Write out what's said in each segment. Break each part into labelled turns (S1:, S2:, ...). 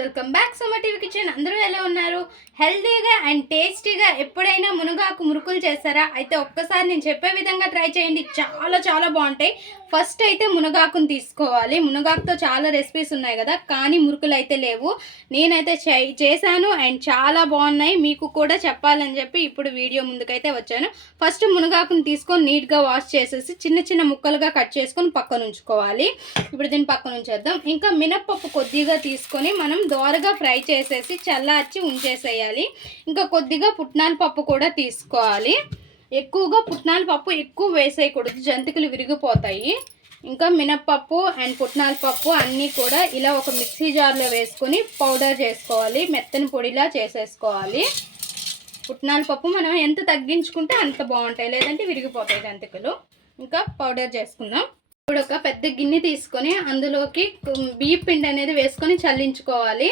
S1: Welcome back summer TV kitchen. అందరూ ఎలా ఉన్నారు? హెల్దీగా అండ్ టేస్టీగా ఎప్పుడైనా మునగాకు మురుకులు చేస్తారా? అయితే ఒక్కసారి నేను చెప్పే విధంగా ట్రై చేయండి. చాలా చాలా బాగుంటాయి. ఫస్ట్ అయితే మునగాకుని తీసుకోవాలి. మునగాకుతో చాలా రెసిపీస్ ఉన్నాయి కదా కానీ మురుకులు అయితే లేవు. నేనైతే చే- చేశాను అండ్ చాలా బాగున్నాయి. మీకు కూడా చెప్పాలని చెప్పి ఇప్పుడు వీడియో ముందుకైతే వచ్చాను. ఫస్ట్ మునగాకుని తీసుకొని నీట్గా వాష్ చేసేసి చిన్న చిన్న ముక్కలుగా కట్ చేసుకొని పక్కన ఉంచుకోవాలి. ఇప్పుడు దీన్ని పక్కన ఉంచేద్దాం. ఇంకా మినప్పప్పు కొద్దిగా తీసుకొని మనం దోరగా ఫ్రై చేసేసి చల్లార్చి ఉంచేసేయాలి. ఇంకా కొద్దిగా పుట్నాల పప్పు కూడా తీసుకోవాలి. ఎక్కువగా పుట్నాల పప్పు ఎక్కువ వేసేయకూడదు. జంతికలు విరిగిపోతాయి. ఇంకా మినప్పప్పు అండ్ పుట్నాల పప్పు అన్నీ కూడా ఇలా ఒక మిక్సీ జార్లో వేసుకొని పౌడర్ చేసుకోవాలి. మెత్తని పొడిలా చేసేసుకోవాలి. పుట్నాల పప్పు మనం ఎంత తగ్గించుకుంటే అంత బాగుంటాయి. లేదంటే విరిగిపోతాయి జంతికలు. ఇంకా పౌడర్ చేసుకుందాం. ఇప్పుడు ఒక పెద్ద గిన్నె తీసుకొని అందులోకి బియ్య పిండి అనేది వేసుకొని చల్లించుకోవాలి.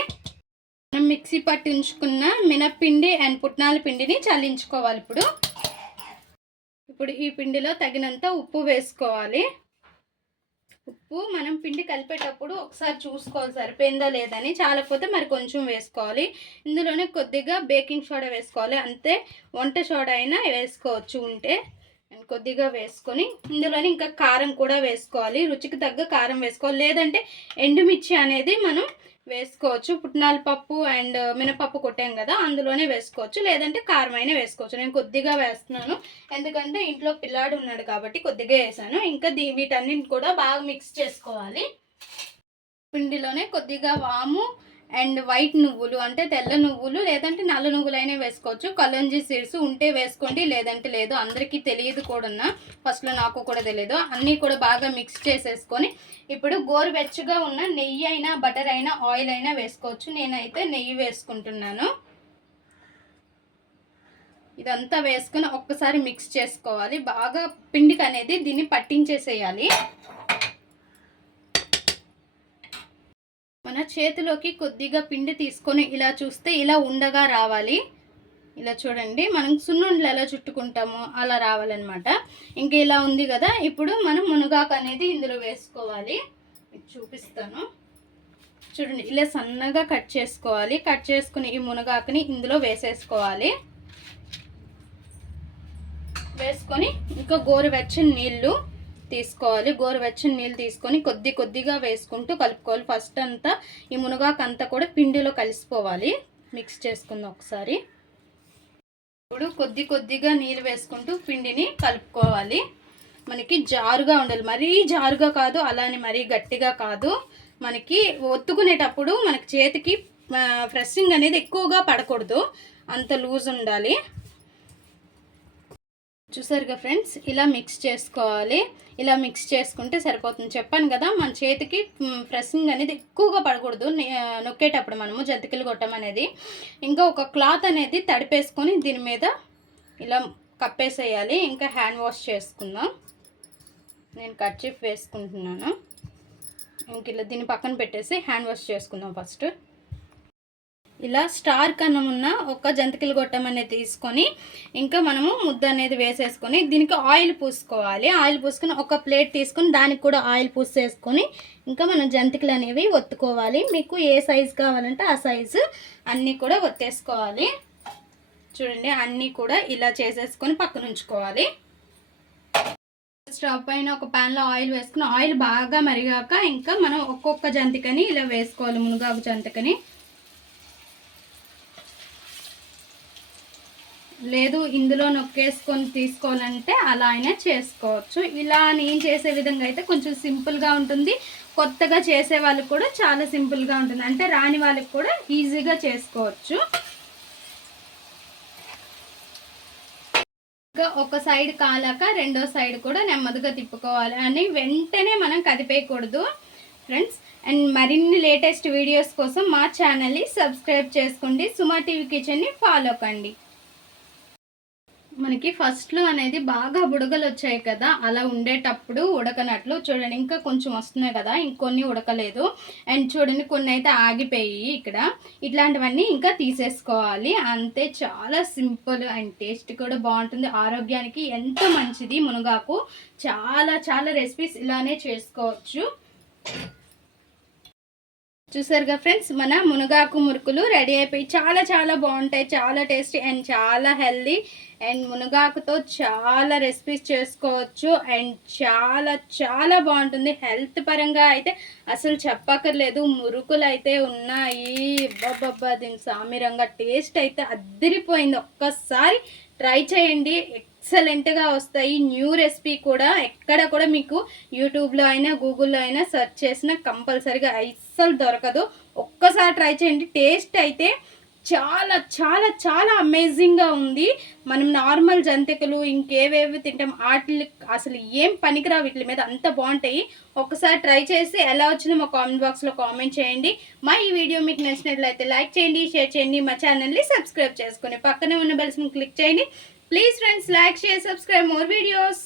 S1: మనం మిక్సీ పట్టించుకున్న మినప్పిండి అండ్ పుట్నాల పిండిని చల్లించుకోవాలి ఇప్పుడు. ఇప్పుడు ఈ పిండిలో తగినంత ఉప్పు వేసుకోవాలి. ఉప్పు మనం పిండి కలిపేటప్పుడు ఒకసారి చూసుకోవాలి సరిపోయిందా లేదని చాలకపోతే మరి కొంచెం వేసుకోవాలి. ఇందులోనే కొద్దిగా బేకింగ్ సోడా వేసుకోవాలి. అంతే వంట సోడా అయినా వేసుకోవచ్చు ఉంటే. కొద్దిగా వేసుకొని ఇందులోనే ఇంకా కారం కూడా వేసుకోవాలి. రుచికి తగ్గ కారం వేసుకోవాలి. లేదంటే ఎండుమిర్చి అనేది మనం వేసుకోవచ్చు. పుట్నాల పప్పు అండ్ మినపప్పు కొట్టాం కదా అందులోనే వేసుకోవచ్చు. లేదంటే కారం అయినా వేసుకోవచ్చు. నేను కొద్దిగా వేస్తున్నాను. ఎందుకంటే ఇంట్లో పిల్లాడు ఉన్నాడు కాబట్టి కొద్దిగా వేసాను. ఇంకా దీ వీటన్నింటి కూడా బాగా మిక్స్ చేసుకోవాలి. పిండిలోనే కొద్దిగా వాము అండ్ వైట్ నువ్వులు అంటే తెల్ల నువ్వులు లేదంటే నల్ల నువ్వులైనా వేసుకోవచ్చు. కలంజీ సీడ్స్ ఉంటే వేసుకోండి లేదంటే లేదు. అందరికీ తెలియదు కూడా ఫస్ట్లో నాకు కూడా తెలియదు అన్నీ కూడా బాగా మిక్స్ చేసేసుకొని ఇప్పుడు గోరువెచ్చగా ఉన్న నెయ్యి అయినా బటర్ అయినా ఆయిల్ అయినా వేసుకోవచ్చు. నేనైతే నెయ్యి వేసుకుంటున్నాను. ఇదంతా వేసుకుని ఒక్కసారి మిక్స్ చేసుకోవాలి. బాగా పిండికి అనేది దీన్ని పట్టించేసేయాలి. మన చేతిలోకి కొద్దిగా పిండి తీసుకొని ఇలా చూస్తే ఇలా ఉండగా రావాలి. ఇలా చూడండి మనం సున్నుండలు ఎలా చుట్టుకుంటామో అలా రావాలన్నమాట. ఇంకా ఇలా ఉంది కదా ఇప్పుడు మనం మునగాకు అనేది ఇందులో వేసుకోవాలి. మీకు చూపిస్తాను. చూడండి ఇలా సన్నగా కట్ చేసుకోవాలి. కట్ చేసుకుని ఈ మునగాకుని ఇందులో వేసేసుకోవాలి. వేసుకొని ఇంకా గోరువెచ్చని నీళ్ళు తీసుకోవాలి. గోరువెచ్చని నీళ్ళు తీసుకొని కొద్ది కొద్దిగా వేసుకుంటూ కలుపుకోవాలి. ఫస్ట్ అంతా ఈ మునగాకంతా కూడా పిండిలో కలిసిపోవాలి. మిక్స్ చేసుకుందాం ఒకసారి. ఇప్పుడు కొద్ది కొద్దిగా నీళ్ళు వేసుకుంటూ పిండిని కలుపుకోవాలి. మనకి జారుగా ఉండాలి. మరీ జారుగా కాదు అలానే మరీ గట్టిగా కాదు. మనకి ఒత్తుకునేటప్పుడు మనకి చేతికి ఫ్రెషింగ్ అనేది ఎక్కువగా పడకూడదు. అంత లూజ్ ఉండాలి. చూసారుగా ఫ్రెండ్స్? ఇలా మిక్స్ చేసుకోవాలి. ఇలా మిక్స్ చేసుకుంటే సరిపోతుంది. చెప్పాను కదా మన చేతికి ఫ్రెషింగ్ అనేది ఎక్కువగా పడకూడదు. నొక్కేటప్పుడు మనము జంతికలు కొట్టం అనేది. ఇంకా ఒక క్లాత్ అనేది తడిపేసుకొని దీని మీద ఇలా కప్పేసేయాలి. ఇంకా హ్యాండ్ వాష్ చేసుకుందాం. నేను కర్చీఫ్ వేసుకుంటున్నాను. ఇంక ఇలా దీన్ని పక్కన పెట్టేసి హ్యాండ్ వాష్ చేసుకుందాం ఫస్ట్ ఇలా స్టార్ కన్నం ఉన్న ఒక జంతికలు గొట్టం అనేది తీసుకొని ఇంకా మనము ముద్ద అనేది వేసేసుకొని దీనికి ఆయిల్ పూసుకోవాలి. ఆయిల్ పూసుకొని ఒక ప్లేట్ తీసుకొని దానికి కూడా ఆయిల్ పూసేసుకొని ఇంకా మనం జంతికలు అనేవి ఒత్తుకోవాలి. మీకు ఏ సైజు కావాలంటే ఆ సైజు అన్నీ కూడా ఒత్తేసుకోవాలి. చూడండి అన్నీ కూడా ఇలా చేసేసుకొని పక్కన ఉంచుకోవాలి. స్టవ్ పైన ఒక ప్యాన్లో ఆయిల్ వేసుకుని ఆయిల్ బాగా మరిగాక ఇంకా మనం ఒక్కొక్క జంతికని ఇలా వేసుకోవాలి. మునగాకు జంతికని. లేదు ఇందులో నొక్కేసుకొని తీసుకోవాలంటే అలా అయినా చేసుకోవచ్చు. ఇలా నేను చేసే విధంగా అయితే కొంచెం సింపుల్గా ఉంటుంది. కొత్తగా చేసే వాళ్ళకి కూడా చాలా సింపుల్గా ఉంటుంది. అంటే రాని వాళ్ళకి కూడా ఈజీగా చేసుకోవచ్చు. ఇంకా ఒక సైడ్ కాలాక రెండో సైడ్ కూడా నెమ్మదిగా తిప్పుకోవాలి అని వెంటనే మనం కదిపేయకూడదు. ఫ్రెండ్స్ అండ్ మరిన్ని లేటెస్ట్ వీడియోస్ కోసం మా ఛానల్ని సబ్స్క్రైబ్ చేసుకోండి. సుమా టీవీ కిచెన్ని ఫాలో కండి. మనకి ఫస్ట్లో అనేది బాగా బుడగలు వచ్చాయి కదా అలా ఉండేటప్పుడు ఉడకనట్లు. చూడండి ఇంకా కొంచెం వస్తున్నాయి కదా ఇంకొన్ని ఉడకలేదు. అండ్ చూడండి కొన్ని అయితే ఆగిపోయి ఇక్కడ. ఇట్లాంటివన్నీ ఇంకా తీసేసుకోవాలి. అంతే చాలా సింపుల్ అండ్ టేస్ట్ కూడా బాగుంటుంది. ఆరోగ్యానికి ఎంతో మంచిది మునగాకు. చాలా చాలా రెసిపీస్ ఇలానే చేసుకోవచ్చు. చూసారుగా ఫ్రెండ్స్ మన మునగాకు మురుకులు రెడీ అయిపోయి చాలా చాలా బాగుంటాయి చాలా టేస్టీ అండ్ చాలా హెల్దీ. అండ్ మునగాకుతో చాలా రెసిపీస్ చేసుకోవచ్చు అండ్ చాలా చాలా బాగుంటుంది. హెల్త్ పరంగా అయితే అసలు చెప్పక్కర్లేదు. మురుకులు అయితే ఉన్నాయి. బాబా దీని సామిరంగా టేస్ట్ అయితే అద్దరిపోయింది ఒక్కసారి ట్రై చేయండి. ఎక్సలెంట్గా వస్తాయి. న్యూ రెసిపీ కూడా ఎక్కడ కూడా మీకు యూట్యూబ్లో అయినా గూగుల్లో అయినా సెర్చ్ చేసినా కంపల్సరిగా అస్సలు దొరకదు. ఒక్కసారి ట్రై చేయండి. టేస్ట్ అయితే చాలా చాలా చాలా అమేజింగ్గా ఉంది. మనం నార్మల్ జంతికలు ఇంకేవేవి తింటాం వాటి అసలు ఏం పనికిరావు వీటి మీద. అంత బాగుంటాయి. ఒకసారి ట్రై చేసి ఎలా వచ్చిందో మా కామెంట్ బాక్స్లో కామెంట్ చేయండి. మా ఈ వీడియో మీకు నచ్చినట్లయితే లైక్ చేయండి షేర్ చేయండి. మా ఛానల్ని సబ్స్క్రైబ్ చేసుకొని పక్కనే ఉన్న బెల్స్ని క్లిక్ చేయండి. Please friends like share subscribe more videos